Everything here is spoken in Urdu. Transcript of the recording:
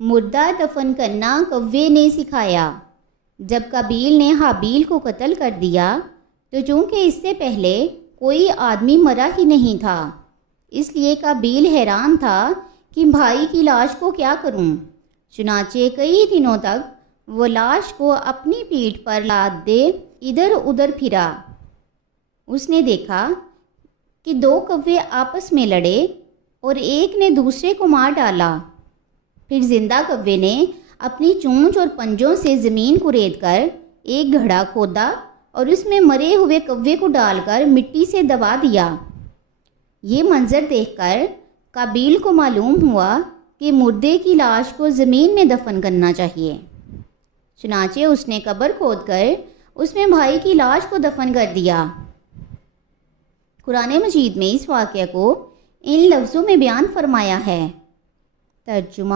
مردہ دفن کرنا کوے نے سکھایا۔ جب قابیل نے حابیل کو قتل کر دیا تو چونکہ اس سے پہلے کوئی آدمی مرا ہی نہیں تھا، اس لیے قابیل حیران تھا کہ بھائی کی لاش کو کیا کروں۔ چنانچہ کئی دنوں تک وہ لاش کو اپنی پیٹھ پر لاد دے ادھر ادھر پھرا۔ اس نے دیکھا کہ دو کوے آپس میں لڑے اور ایک نے دوسرے کو مار ڈالا۔ پھر زندہ کوے نے اپنی چونچ اور پنجوں سے زمین کو ریت کر ایک گڑھا کھودا اور اس میں مرے ہوئے کوے کو ڈال کر مٹی سے دبا دیا۔ یہ منظر دیکھ کر قابیل کو معلوم ہوا کہ مردے کی لاش کو زمین میں دفن کرنا چاہیے۔ چنانچہ اس نے قبر کھود کر اس میں بھائی کی لاش کو دفن کر دیا۔ قرآن مجید میں اس واقعہ کو ان لفظوں میں بیان فرمایا ہے۔ ترجمہ